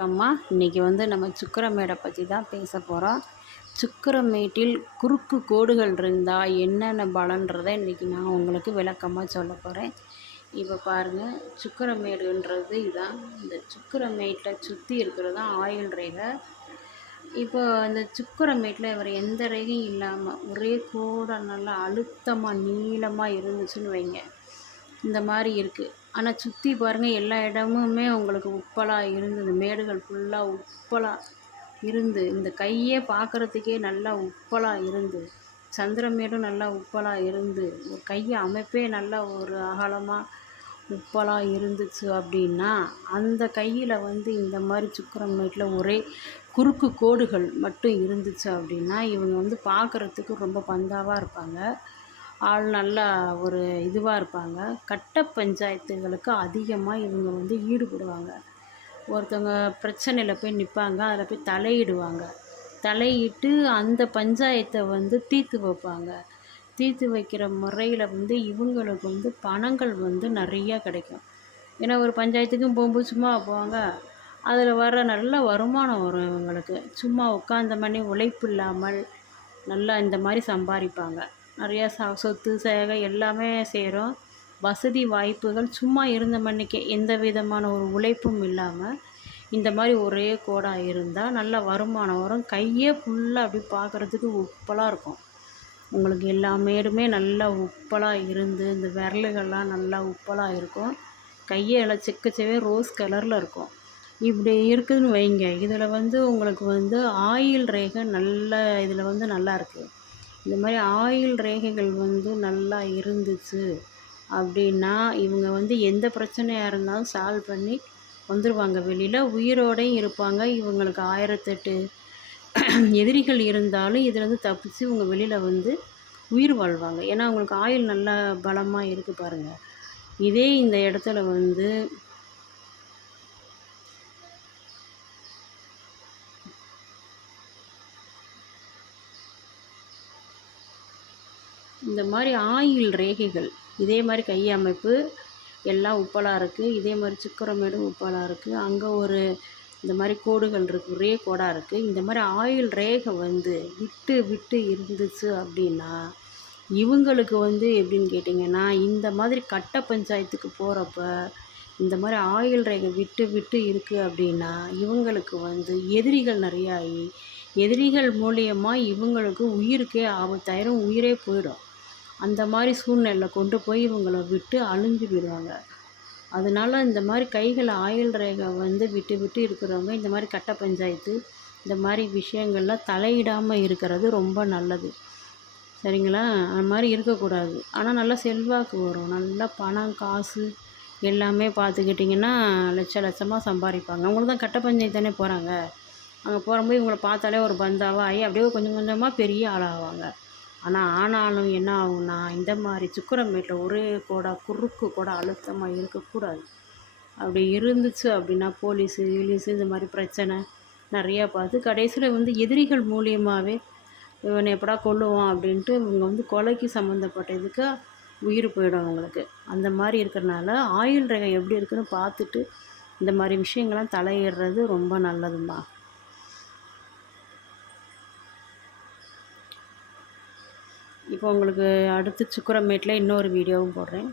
வணக்கம்மா. இன்றைக்கி நம்ம சுக்கிரமேடை பற்றி தான் பேச போகிறோம். சுக்கிரமேட்டில் குறுக்கு கோடுகள் இருந்தால் என்னென்ன பலன்றதை இன்றைக்கி நான் உங்களுக்கு விளக்கமாக சொல்ல போகிறேன். இப்போ பாருங்கள், சுக்கிரமேடுன்றது இதுதான். இந்த சுக்கிரமேட்டில் சுற்றி இருக்கிறது தான் ஆயுள் ரேகை. இப்போ இந்த சுக்கிரமேட்டில் இவர் எந்த ரேகையும் இல்லாமல் ஒரே கோடை நல்லா அழுத்தமாக நீளமாக இருந்துச்சுன்னு வைங்க, இந்த மாதிரி இருக்குது. ஆனால் சுற்றி பாருங்கள், எல்லா இடமுமே உங்களுக்கு உப்பலாக இருந்து, இந்த மேடுகள் ஃபுல்லாக உப்பலாக இருந்து, இந்த கையே பார்க்குறதுக்கே நல்லா உப்பலாக இருந்து, சந்திரமேடும் நல்லா உப்பலாக இருந்து, ஒரு கையை அமைப்பே நல்லா ஒரு அகலமாக உப்பலாக இருந்துச்சு அப்படின்னா, அந்த கையில் இந்த மாதிரி சுக்கிரமேட்டில் ஒரே குறுக்கு கோடுகள் மட்டும் இருந்துச்சு அப்படின்னா, இவங்க பார்க்குறதுக்கு ரொம்ப பந்தாவாக இருப்பாங்க. ஆள் நல்லா ஒரு இதுவாக இருப்பாங்க. கட்ட பஞ்சாயத்துகளுக்கு அதிகமாக இவங்க ஈடுபடுவாங்க. ஒருத்தவங்க பிரச்சனையில் போய் நிற்பாங்க, அதில் போய் தலையிடுவாங்க. தலையிட்டு அந்த பஞ்சாயத்தை தீர்த்து வைப்பாங்க. தீர்த்து வைக்கிற முறையில் இவங்களுக்கு பணங்கள் நிறையா கிடைக்கும். ஏன்னா ஒரு பஞ்சாயத்துக்கும் போகும்போது சும்மா போவாங்க, அதில் வர நல்ல வருமானம் வரும் இவங்களுக்கு. சும்மா உட்காந்த மணி உழைப்பு இல்லாமல் நல்லா இந்த மாதிரி சம்பாதிப்பாங்க. நிறையா சொத்து சேகை எல்லாமே சேரும். வசதி வாய்ப்புகள் சும்மா இருந்த மணிக்கே எந்த விதமான ஒரு உழைப்பும் இல்லாமல் இந்த மாதிரி ஒரே கோடாக இருந்தால் நல்ல வருமானம் வரும். கையே ஃபுல்லாக அப்படி பார்க்குறதுக்கு உப்பலாக இருக்கும். உங்களுக்கு எல்லா மேடுமே நல்லா உப்பலாக இருந்து, இந்த விரலுகள்லாம் நல்லா உப்பலாக இருக்கும். கையே எல்லாம் செக்கச்சவே ரோஸ் கலரில் இருக்கும். இப்படி இருக்குதுன்னு வைங்க, இதில் உங்களுக்கு ஆயுள் ரேகை நல்ல இதில் நல்லா இருக்குது. இந்த மாதிரி ஆயுள் ரேகைகள் நல்லா இருந்துச்சு அப்படின்னா, இவங்க எந்த பிரச்சனையாக இருந்தாலும் சால்வ் பண்ணி வந்துடுவாங்க வெளியில். உயிரோடையும் இருப்பாங்க. இவங்களுக்கு 1008 எதிரிகள் இருந்தாலும் இதில் தப்பிச்சு இவங்க வெளியில் உயிர் வாழ்வாங்க. ஏன்னா அவங்களுக்கு ஆயுள் நல்லா பலமாக இருக்குது பாருங்கள். இதே இந்த இடத்துல இந்த மாதிரி ஆயுள் ரேகைகள் இதே மாதிரி கை அமைப்பு எல்லாம் உப்பலாக இருக்குது. இதே மாதிரி சுக்கிரமேடும் உப்பலாக இருக்குது. அங்கே ஒரு இந்த மாதிரி கோடுகள் இருக்குது, ஒரே கோடாக இருக்குது. இந்த மாதிரி ஆயுள் ரேகை விட்டு விட்டு இருந்துச்சு அப்படின்னா, இவங்களுக்கு எப்படின்னு கேட்டிங்கன்னா, இந்த மாதிரி கட்ட பஞ்சாயத்துக்கு போகிறப்ப இந்த மாதிரி ஆயுள் ரேகை விட்டு விட்டு இருக்குது அப்படின்னா, இவங்களுக்கு எதிரிகள் நிறையா ஆகி, எதிரிகள் மூலியமாக இவங்களுக்கு உயிருக்கே ஆபத்தாயிரும், உயிரே போயிடும். அந்த மாதிரி சூழ்நிலையில் கொண்டு போய் இவங்களை விட்டு அழிஞ்சு போயிடுவாங்க. அதனால் இந்த மாதிரி கைகள் ஆயுள் ரேகை விட்டு விட்டு இருக்கிறவங்க இந்த மாதிரி கட்ட பஞ்சாயத்து இந்த மாதிரி விஷயங்கள்லாம் தலையிடாமல் இருக்கிறது ரொம்ப நல்லது. சரிங்களா? அந்த மாதிரி இருக்கக்கூடாது. ஆனால் நல்லா செல்வாக்கு வரும். நல்லா பணம் காசு எல்லாமே பார்த்துக்கிட்டிங்கன்னா லட்ச லட்சமாக சம்பாதிப்பாங்க. அவங்களுக்கு தான் கட்ட பஞ்சாயத்து தானே போகிறாங்க. அங்கே போகும்போது இவங்கள பார்த்தாலே ஒரு பந்தாவாக ஆகி அப்படியே கொஞ்சம் கொஞ்சமாக பெரிய ஆளாகுவாங்க. ஆனாலும் என்ன ஆகும்னா, இந்த மாதிரி சுக்கிரமேட்டில் ஒரே கோடாக குறுக்கு கோடாக அழுத்தமாக இருக்கக்கூடாது. அப்படி இருந்துச்சு அப்படின்னா போலீஸு கீலீஸு இந்த மாதிரி பிரச்சனை நிறையா பார்த்து கடைசியில் எதிரிகள் மூலியமாகவே இவனை எப்படா கொல்லுவான் அப்படின்ட்டு இவங்க கொலைக்கு சம்மந்தப்பட்ட இதுக்கு உயிர் போயிடும் அவங்களுக்கு. அந்த மாதிரி இருக்கிறனால ஆயுள் ரேகை எப்படி இருக்குதுன்னு பார்த்துட்டு இந்த மாதிரி விஷயங்கள்லாம் தலையிடுறது ரொம்ப நல்லதும்மா. இப்போ உங்களுக்கு அடுத்து சுக்கிரமேட்டில் இன்னொரு வீடியோவும் போடுறேன்.